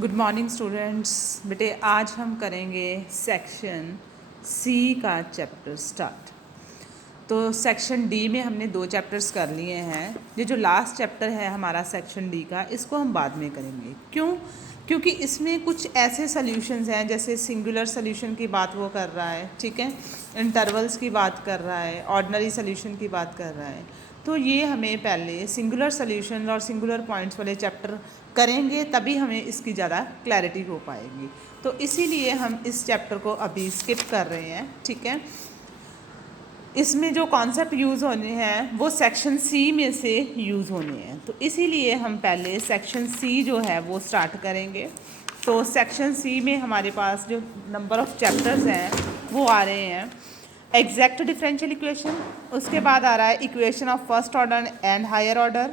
Good morning students. बेटे आज हम करेंगे सेक्शन सी का चैप्टर स्टार्ट। तो सेक्शन डी में हमने 2 चैप्टर्स कर लिए हैं। ये जो लास्ट चैप्टर है हमारा सेक्शन डी का, इसको हम बाद में करेंगे। क्यों? क्योंकि इसमें कुछ ऐसे सॉल्यूशंस हैं, जैसे सिंगुलर सॉल्यूशन की बात वो कर रहा है, ठीक है, इंटरवल्स की बात कर रहा है, ऑर्डिनरी सॉल्यूशन की बात कर रहा है। तो ये हमें पहले सिंगुलर सॉल्यूशन और सिंगुलर पॉइंट्स वाले चैप्टर करेंगे, तभी हमें इसकी ज़्यादा क्लैरिटी हो पाएगी। तो इसीलिए हम इस चैप्टर को अभी स्किप कर रहे हैं, ठीक है। इसमें जो कॉन्सेप्ट यूज़ होने हैं वो सेक्शन सी में से यूज़ होने हैं, तो इसीलिए हम पहले सेक्शन सी जो है वो स्टार्ट करेंगे। तो सेक्शन सी में हमारे पास जो नंबर ऑफ़ चैप्टर्स हैं वो आ रहे हैं एग्जैक्ट डिफरेंशियल इक्वेशन, उसके बाद आ रहा है equation of first order and higher order,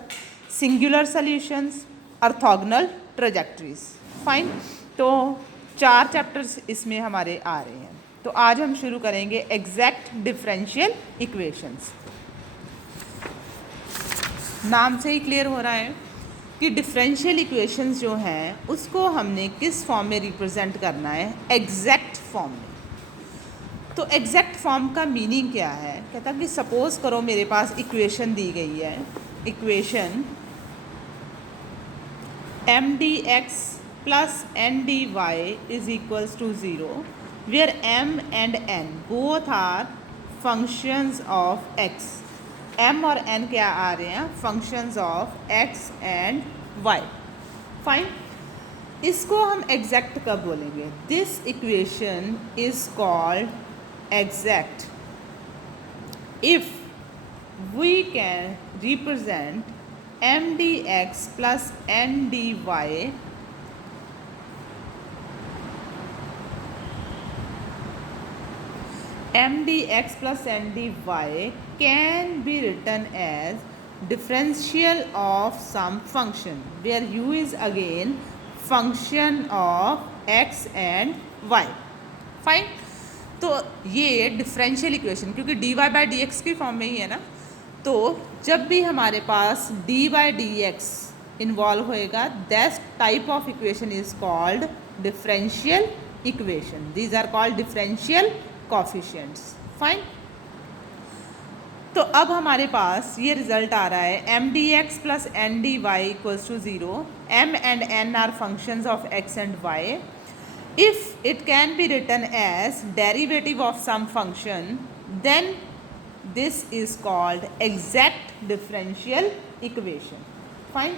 singular solutions, orthogonal trajectories. Fine. तो 4 चैप्टर्स इसमें हमारे आ रहे हैं। तो आज हम शुरू करेंगे एग्जैक्ट डिफरेंशियल इक्वेशंस। नाम से ही क्लियर हो रहा है कि डिफरेंशियल इक्वेशंस जो हैं उसको हमने किस फॉर्म में रिप्रेजेंट करना है, एग्जैक्ट फॉर्म में। तो एग्जैक्ट फॉर्म का मीनिंग क्या है? कहता कि सपोज करो मेरे पास इक्वेशन दी गई है, equation M D x plus N D Y is equals to zero, where m and n both are functions of x। m और n क्या आ रहे हैं? functions of x and y। Fine. इसको हम एग्जैक्ट कब बोलेंगे? This equation is called exact if we can represent M D x plus N D Y mdx plus ndy can be written as differential of some function where u is again function of x and y। Fine. तो ये differential equation, क्योंकि dy by d x की form में ही है ना, तो जब भी हमारे पास dy by d x involve होएगा, that type of equation is called differential equation. These are called differential coefficients. Fine. तो अब हमारे पास ये रिजल्ट आ रहा है m D x plus N D y equals to zero, m and n are functions of x and y. If it can be written as derivative of some function, then this is called exact differential equation. Fine.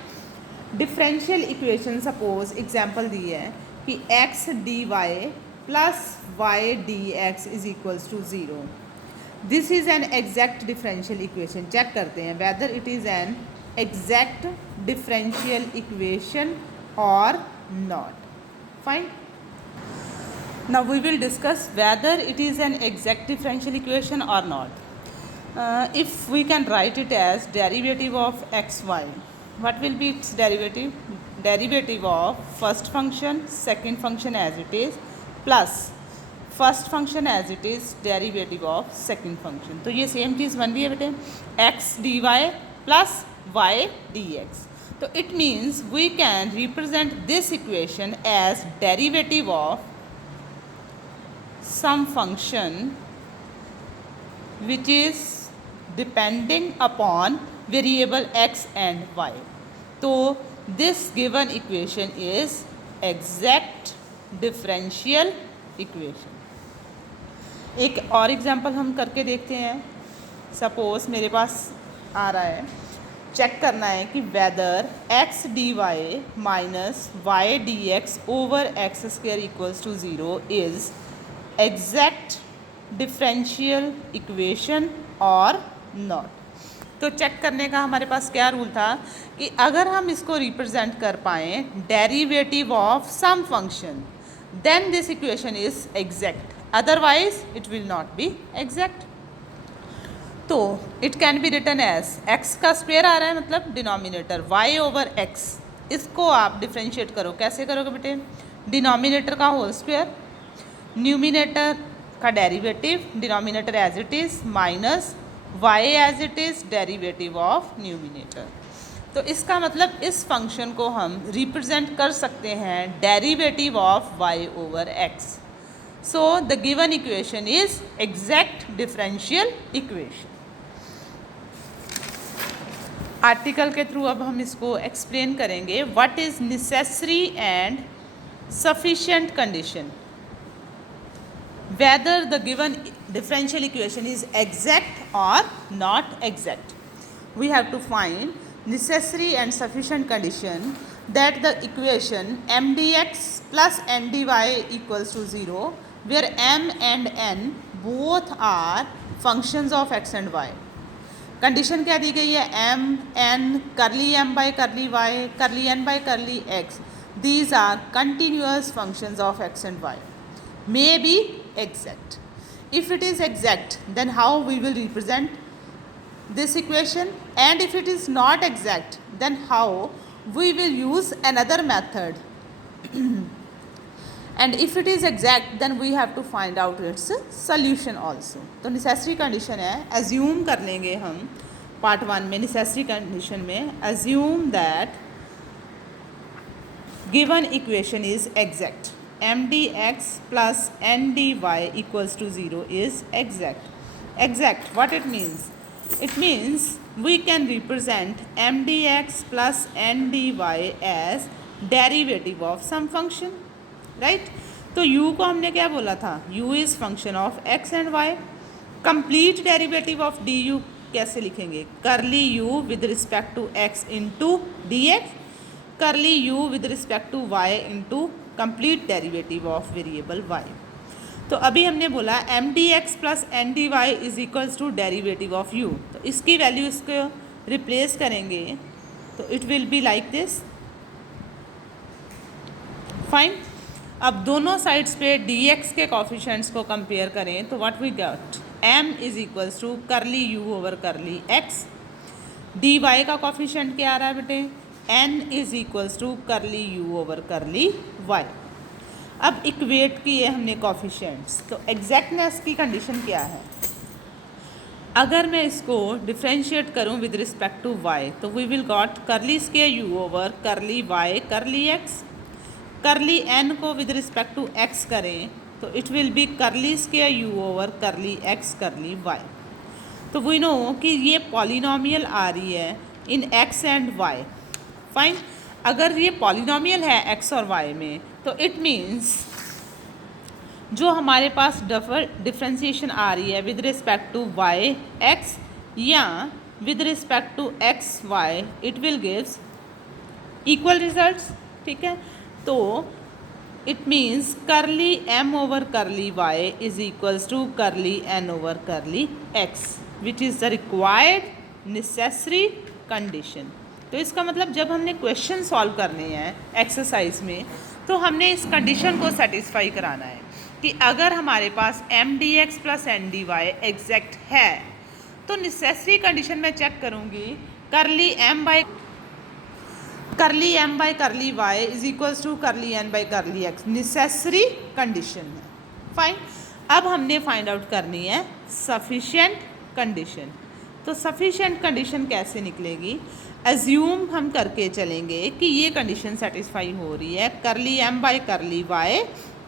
Differential equation suppose example दी है कि x D y plus y dx is equals to 0. This is an exact differential equation. Check करते हैं whether it is an exact differential equation or not. Fine. Now we will discuss whether it is an exact differential equation or not. If we can write it as derivative of xy, what will be its derivative? Derivative of first function, second function as it is, plus first function as it is derivative of second function. तो ये same चीज़ बन रही है बेटे, x D y plus y D x. तो it means we can represent this equation as derivative of some function which is depending upon variable x and y. तो this given equation is exact differential equation. एक और example हम करके देखते हैं। Suppose मेरे पास आ रहा है, चेक करना है कि whether X D Y minus Y D X over X square equals to zero is exact differential equation और नॉट। तो चेक करने का हमारे पास क्या रूल था कि अगर हम इसको रिप्रेजेंट कर पाएँ derivative of some function, then this equation is exact, otherwise it will not be exact। तो it can be written as x का स्क्वायर आ रहा है, मतलब डिनोमिनेटर y ओवर x, इसको आप डिफ्रेंशिएट करो। कैसे करोगे बेटे? डिनोमिनेटर का होल स्क्वायर, न्यूमिनेटर का derivative, denominator as it is, minus y as it is derivative of numerator. तो इसका मतलब इस फंक्शन को हम रिप्रेजेंट कर सकते हैं derivative of y over x. So the given equation is exact differential equation. Article के थ्रू अब हम इसको एक्सप्लेन करेंगे. What is necessary and sufficient condition whether the given differential equation is exact or not exact. We have to find necessary and sufficient condition that the equation m dx plus n dy equals to 0 where m and n both are functions of x and y. Condition क्या दी गई है? m n curly m by curly y curly n by curly x. These are continuous functions of x and y. May be exact. If it is exact, then how we will represent this equation? And if it is not exact, then how we will use another method? And if it is exact, then we have to find out its solution also. तो necessary condition है, assume कर लेंगे हम part 1 में. necessary condition में assume that given equation is exact. m dx plus n dy equals to 0 is exact. Exact, what it means? It means we can represent m dx plus n dy as derivative of some function, right? तो u को हमने क्या बोला था? u is function of x and y. complete derivative of du कैसे लिखेंगे? curly u with respect to x into dx, curly u with respect to y into complete derivative of variable y. तो अभी हमने बोला M D x plus N D Y is equals to derivative of u. तो इसकी value इसको replace करेंगे तो it will be like this. Fine. अब दोनों साइड्स पे dx के कोफिशिएंट्स को कंपेयर करें तो what we got? m is equals to curly u over curly x. dy का कोफिशिएंट क्या आ रहा है बेटे? n is equals to curly u over curly y. अब इक्वेट किए हमने कोफिशिएंट्स. तो एग्जैक्टनेस की कंडीशन क्या है? अगर मैं इसको डिफ्रेंशिएट करूं विद रिस्पेक्ट टू y तो वी विल गॉट करली square u over curly y करली x. करली n को विद रिस्पेक्ट टू x करें तो इट विल बी करली square u over curly x करली y. तो वी नो कि ये पॉलिनोमियल आ रही है इन x एंड y. फाइन. अगर ये पॉलिनोमियल है x और y में तो इट मीन्स जो हमारे पास डिफ्रेंशिएशन आ रही है with respect to y x या with respect to x y it will gives equal results. ठीक है. तो it means curly m over curly y is equals to curly n over curly x which is the required necessary condition. तो इसका मतलब जब हमने question solve करने हैं एक्सरसाइज में तो हमने इस कंडीशन को सेटिस्फाई कराना है कि अगर हमारे पास m D x plus N D y exact है तो नेसेसरी कंडीशन में चेक करूँगी curly m by curly y is equals to curly n by curly x. Necessary condition है. फाइन. अब हमने फाइंड आउट करनी है सफिशिएंट कंडीशन. तो सफिशिएंट कंडीशन कैसे निकलेगी? एज्यूम हम करके चलेंगे कि ये कंडीशन सेटिस्फाई हो रही है curly m by curly y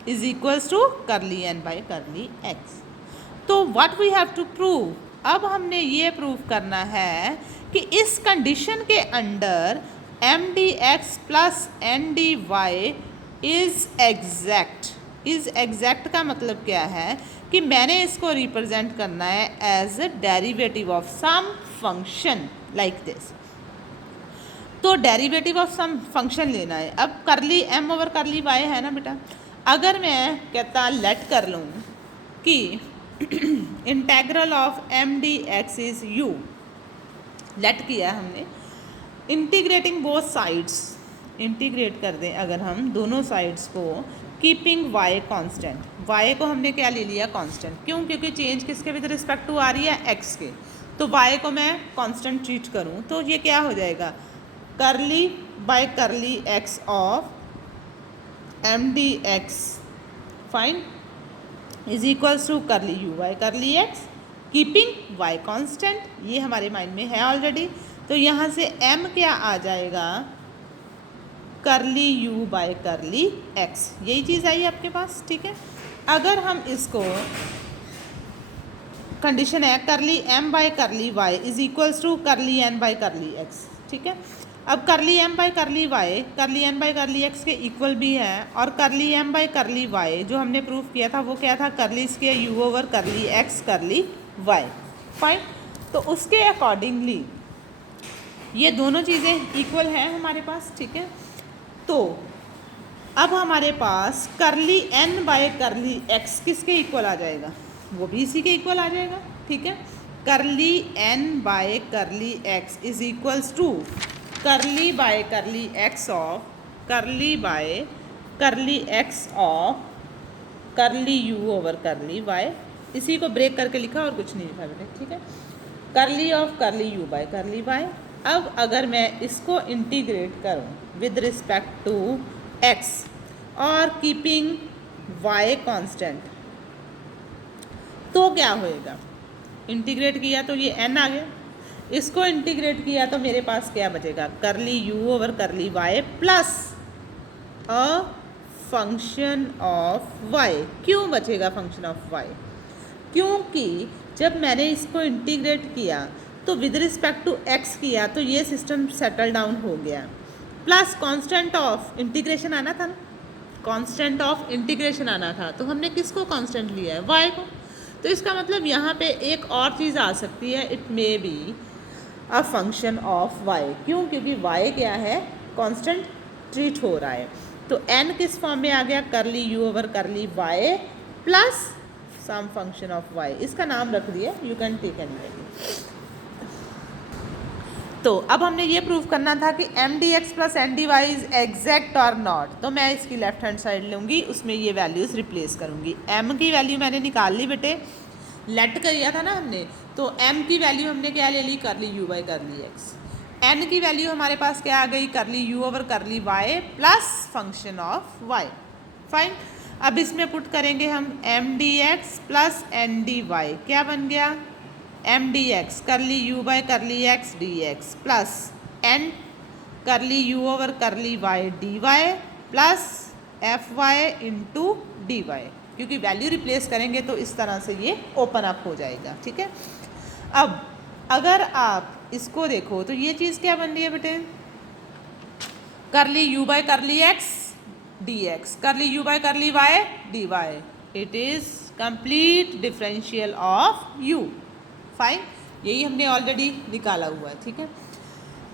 is equals to curly n by curly x. तो what we have to prove? अब हमने ये प्रूव करना है कि इस कंडीशन के under m d x plus N D y is exact. Is exact का मतलब क्या है कि मैंने इसको रिप्रेजेंट करना है as a derivative of some function like this. तो डेरिवेटिव ऑफ सम फंक्शन लेना है. अब curly m over curly y है ना बेटा. अगर मैं कहता लेट कर लूँ कि integral of m d x is u. Let किया हमने. इंटीग्रेटिंग बोथ साइड्स इंटीग्रेट कर दें अगर हम दोनों साइड्स को कीपिंग y कांस्टेंट. y को हमने क्या ले लिया? कांस्टेंट. क्यों? क्योंकि चेंज किसके विद रिस्पेक्ट टू आ रही है? x के. तो y को मैं कांस्टेंट ट्रीट करूँ तो ये क्या हो जाएगा? करली by curly x of m D x fine is equals to curly u by curly x keeping y constant. ये हमारे माइंड में है ऑलरेडी. तो यहाँ से m क्या आ जाएगा, करली u बाय करली x, यही चीज़ आई आपके पास, ठीक है। अगर हम इसको कंडीशन है curly m by curly y is equals to curly n by curly x, ठीक है। अब curly m by curly y curly n by curly x के इक्वल भी है, और करली m बाय करली y जो हमने प्रूफ किया था वो क्या था, करली square u over curly x करली y, फाइन। तो उसके अकॉर्डिंगली ये दोनों चीज़ें इक्वल हैं हमारे पास, ठीक है। तो अब हमारे पास करली n बाय करली x किसके इक्वल आ जाएगा, वो भी इसी के इक्वल आ जाएगा, ठीक है। Curly n by curly x is equals to curly by curly x of curly by curly x of curly u over curly y, इसी को ब्रेक करके लिखा और कुछ नहीं लिखा मैंने, ठीक है। करली of curly u by curly y। अब अगर मैं इसको इंटीग्रेट करूं विद रिस्पेक्ट टू x और कीपिंग y कांस्टेंट, तो क्या होएगा, इंटीग्रेट किया तो ये n आ गया, इसको इंटीग्रेट किया तो मेरे पास क्या बचेगा, करली u over curly y plus a function of y। क्यों बचेगा फंक्शन ऑफ y, क्योंकि जब मैंने इसको इंटीग्रेट किया तो विद रिस्पेक्ट टू x किया तो ये सिस्टम सेटल डाउन हो गया, प्लस कांस्टेंट ऑफ इंटीग्रेशन आना था ना, कांस्टेंट ऑफ इंटीग्रेशन आना था, तो हमने किसको कांस्टेंट लिया है, y को। तो इसका मतलब यहाँ पे एक और चीज़ आ सकती है, it may be a function of y, क्यों, क्योंकि y क्या है, कांस्टेंट ट्रीट हो रहा है। तो n किस फॉर्म में आ गया, curly u over curly y plus some function of y, इसका नाम रख दिया, you can take any value. तो अब हमने ये प्रूव करना था कि m D x plus N D Y is exact और नॉट, तो मैं इसकी लेफ्ट हैंड साइड लूँगी, उसमें ये वैल्यूज़ रिप्लेस करूँगी। एम की वैल्यू मैंने निकाल ली बेटे, लेट किया था ना हमने, तो एम की वैल्यू हमने क्या ले ली, curly u by curly x. N की वैल्यू हमारे पास क्या आ गई, curly u over curly y plus function of y, fine. अब इसमें पुट करेंगे हम m D x plus N D y, क्या बन गया, m D x curly u by curly x d x plus n curly u over curly y d y plus f y into d y, क्योंकि value replace करेंगे तो इस तरह से ये ओपन अप हो जाएगा, ठीक है। अब अगर आप इसको देखो तो ये चीज़ क्या बन रही है बेटे, curly u by curly x d x curly u by curly y d y, it is complete differential of u, fine. यही हमने ऑलरेडी निकाला हुआ है, ठीक है।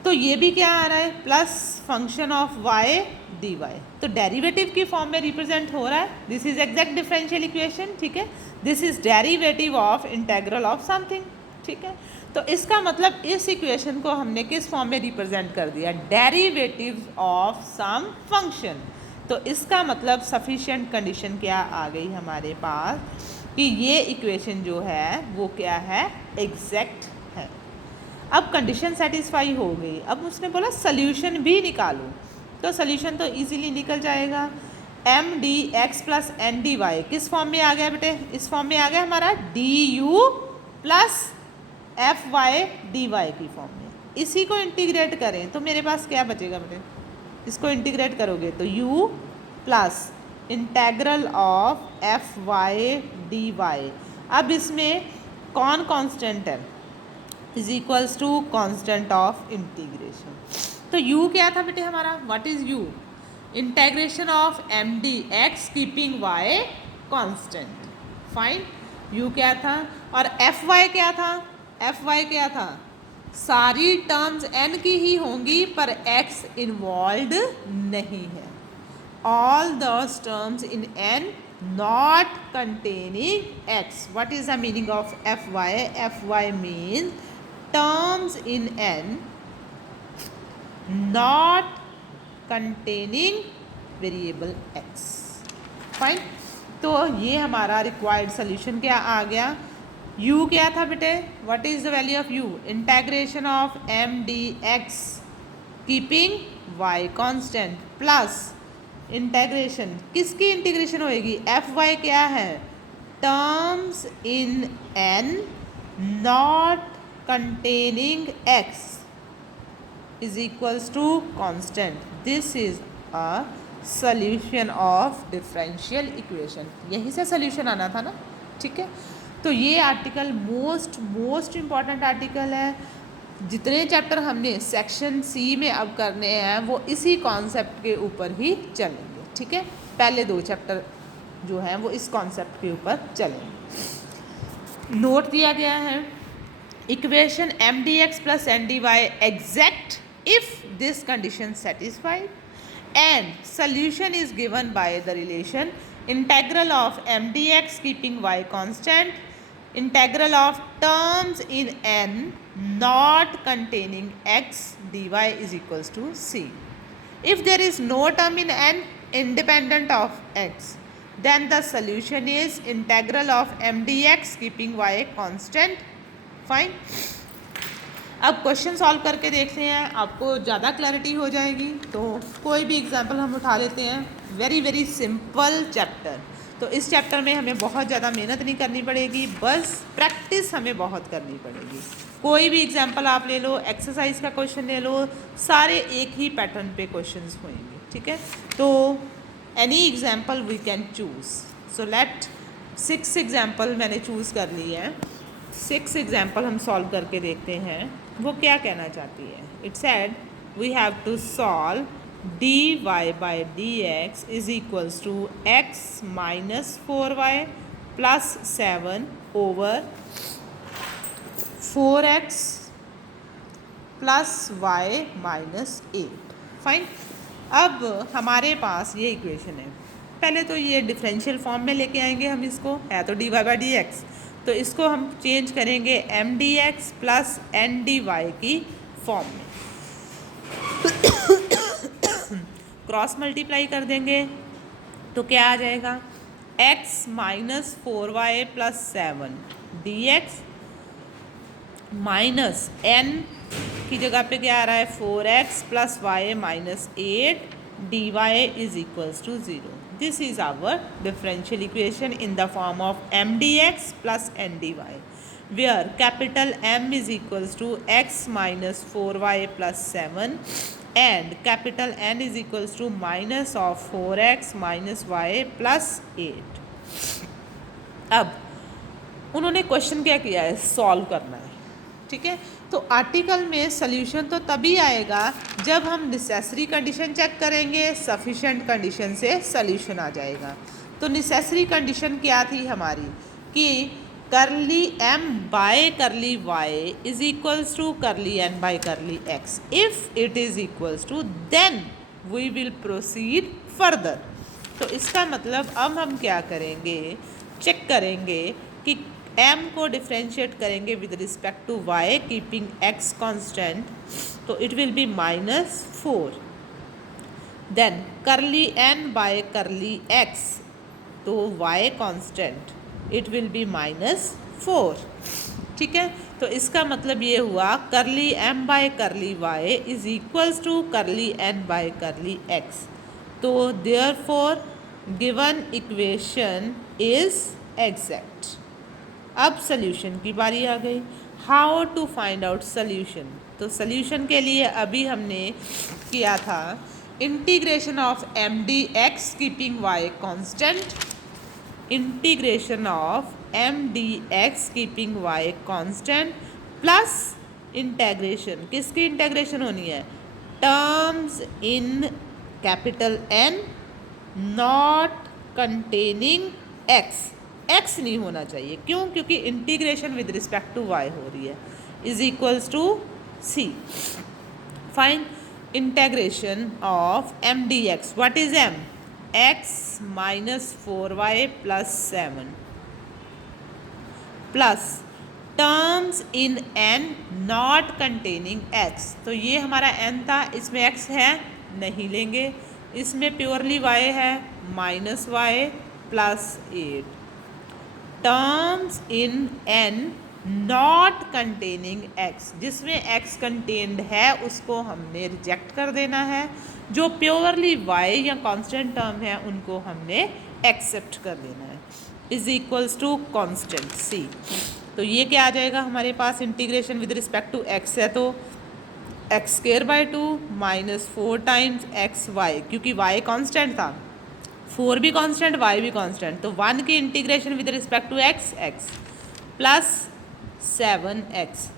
तो ये भी क्या आ रहा है, plus function of y d y, तो डेरिवेटिव की फॉर्म में रिप्रेजेंट हो रहा है, this is exact differential equation, ठीक है। This is derivative of integral of something, ठीक है। तो इसका मतलब इस इक्वेशन को हमने किस फॉर्म में रिप्रेजेंट कर दिया, डेरिवेटिव ऑफ सम फंक्शन। तो इसका मतलब सफिशिएंट कंडीशन क्या आ गई हमारे पास कि ये इक्वेशन जो है वो क्या है, एग्जैक्ट है। अब कंडीशन सेटिस्फाई हो गई, अब उसने बोला सल्यूशन भी निकालो, तो सल्यूशन तो इजीली निकल जाएगा। M D x plus N D y किस फॉर्म में आ गया बेटे, इस फॉर्म में आ गया हमारा d u plus f y d y की फॉर्म में। इसी को इंटीग्रेट करें तो मेरे पास क्या बचेगा बेटे, इसको इंटीग्रेट करोगे तो u plus integral of f y d y. अब इसमें कौन कांस्टेंट है, is equals to constant of integration. तो u क्या था बेटे हमारा, what is u, integration of m D x keeping y constant, fine. u क्या था और एफ वाई क्या था, एफ वाई क्या था, सारी टर्म्स n की ही होंगी पर x इन्वॉल्व नहीं है, all those terms in n not containing x. What is the meaning of fy? Fy means terms in n not containing variable x. Fine. तो ये हमारा रिक्वायर्ड सोल्यूशन क्या आ गया, u क्या था बेटे, what is the value of u, integration of m D x keeping y constant plus integration, किसकी integration होएगी, एफ वाई क्या है, terms in n not containing x, is equals to constant, this is a solution of differential equation. यहीं से solution आना था ना, ठीक है। तो ये आर्टिकल मोस्ट इम्पॉर्टेंट आर्टिकल है। जितने चैप्टर हमने सेक्शन सी में अब करने हैं वो इसी कॉन्सेप्ट के ऊपर ही चलेंगे, ठीक है। पहले 2 चैप्टर जो हैं वो इस कॉन्सेप्ट के ऊपर चलेंगे। नोट दिया गया है, equation M D x plus N D y exact if this condition satisfied, and solution is given by the relation integral of mdx keeping y constant, integral of terms in n not containing x dy is equals to c. If there is no term in n independent of x, then the solution is integral of mdx keeping y constant. Fine. अब question solve करके देखते हैं, आपको ज़्यादा clarity हो जाएगी। तो कोई भी एग्जांपल हम उठा लेते हैं, वेरी सिंपल चैप्टर। तो इस चैप्टर में हमें बहुत ज़्यादा मेहनत नहीं करनी पड़ेगी, बस प्रैक्टिस हमें बहुत करनी पड़ेगी। कोई भी एग्जांपल आप ले लो, एक्सरसाइज का क्वेश्चन ले लो, सारे एक ही पैटर्न पे क्वेश्चंस होंगे, ठीक है। तो any example we can choose. So let 6 example मैंने चूज़ कर ली है। 6 एग्जाम्पल हम सॉल्व करके देखते हैं वो क्या कहना चाहती है। It said we have to solve d y by d x is equals to x minus 4y plus 7 over 4x plus y minus 8। Fine. अब हमारे पास ये इक्वेशन है, पहले तो ये डिफरेंशियल फॉर्म में लेके आएंगे हम इसको, है तो d y by d x, तो इसको हम चेंज करेंगे m D x plus N D y की फॉर्म में। क्रॉस मल्टीप्लाई कर देंगे तो क्या आ जाएगा, x minus 4y plus 7 d x minus n की जगह पे क्या आ रहा है 4x plus y minus 8 dy is equals to 0। This is our differential equation in the form of mdx plus ndy, where capital M is equals to x minus 4y plus 7 and capital N is equals to minus of 4x minus y plus 8। अब उन्होंने question क्या किया है, solve करना है, ठीक है। तो आर्टिकल में सॉल्यूशन तो तभी आएगा जब हम नेसेसरी कंडीशन चेक करेंगे, सफिशेंट कंडीशन से सॉल्यूशन आ जाएगा। तो नेसेसरी कंडीशन क्या थी हमारी कि curly m by curly y is equals to curly n by curly x। If it is equals to then we will proceed further. तो इसका मतलब अब हम क्या करेंगे, चेक करेंगे कि m को डिफ्रेंशिएट करेंगे with respect to y keeping x constant, तो it will be minus 4। Then curly n by curly x, तो y constant, it will be minus 4, ठीक है। तो इसका मतलब ये हुआ curly m by curly y is equals to curly n by curly x। तो therefore given equation is exact. अब सॉल्यूशन की बारी आ गई, how to find out solution. तो सॉल्यूशन के लिए अभी हमने किया था integration of m D x keeping y constant, integration of m D x keeping y constant plus integration, किसकी इंटेग्रेशन होनी है, terms in capital N not containing x, x नहीं होना चाहिए, क्यों, क्योंकि integration with respect to y हो रही है, is equals to c। Fine. Integration of m D x, what is m, x minus 4y plus 7 plus terms in n not containing x। तो ये हमारा n था, इसमें x है नहीं लेंगे, इसमें प्योरली y है minus y plus 8। Terms in n not containing x, जिसमें x कंटेन्ड है उसको हमने रिजेक्ट कर देना है, जो प्योरली y या कांस्टेंट टर्म है उनको हमने एक्सेप्ट कर देना है, is equals to constant c। तो ये क्या आ जाएगा हमारे पास, integration with respect to x है तो x square by 2 minus 4 times x y, क्योंकि वाई कांस्टेंट था, 4 भी कांस्टेंट वाई भी कांस्टेंट, तो 1 की integration with respect to x x plus 7x,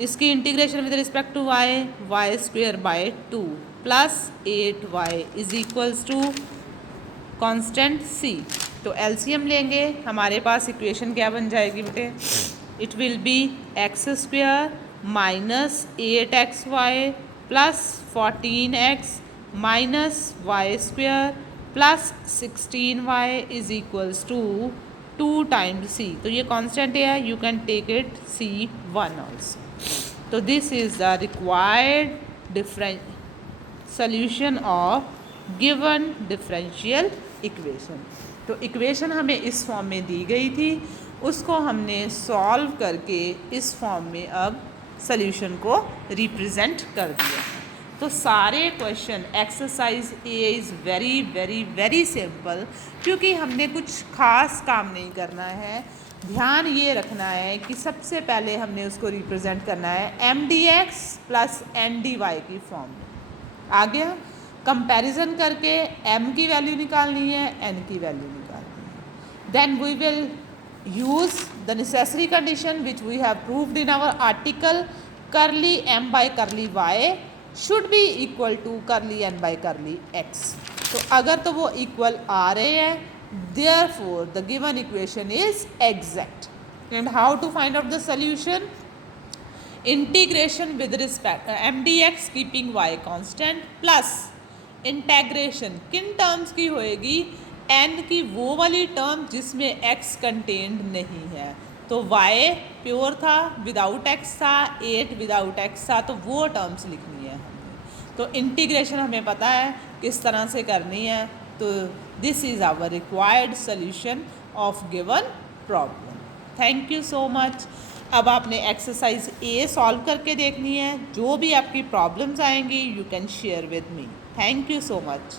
इसकी integration with respect to y y square by 2 plus 8y is equals to constant c। तो LCM लेंगे, हमारे पास इक्वेशन क्या बन जाएगी बेटे, it will be x square minus 8xy plus 14x minus y square plus 16y is equals to 2 times c। तो ये कांस्टेंट है, you can take it c1 also. तो this is the required solution of given differential equation. तो equation हमें इस form में दी गई थी, उसको हमने सॉल्व करके इस फॉर्म में अब सॉल्यूशन को रिप्रेजेंट कर दिया है। तो सारे question exercise A is very very very simple, क्योंकि हमने कुछ खास काम नहीं करना है। ध्यान ये रखना है कि सबसे पहले हमने उसको रिप्रेजेंट करना है m D x plus N D y की फॉर्म में। आ गया, कंपैरिजन करके m की वैल्यू निकालनी है, n की वैल्यू निकालनी है। Then we will use the necessary condition which we have proved in our article, curly m by curly y should be equal to curly n by curly x। तो अगर तो वो equal आ रहे हैं, therefore the given equation is exact. And how to find out the solution? Integration with respect m dx keeping y constant plus integration किन terms की होएगी, n की वो वाली टर्म जिसमें x कंटेंड नहीं है। तो y प्योर था, विदाउट x था, 8 विदाउट x था, तो वो टर्म्स लिखनी है हमें। तो इंटीग्रेशन हमें पता है किस तरह से करनी है। तो this is our required solution of given problem. Thank you so much. अब आपने एक्सरसाइज ए सॉल्व करके देखनी है, जो भी आपकी प्रॉब्लम्स आएंगी you can share with me. Thank you so much.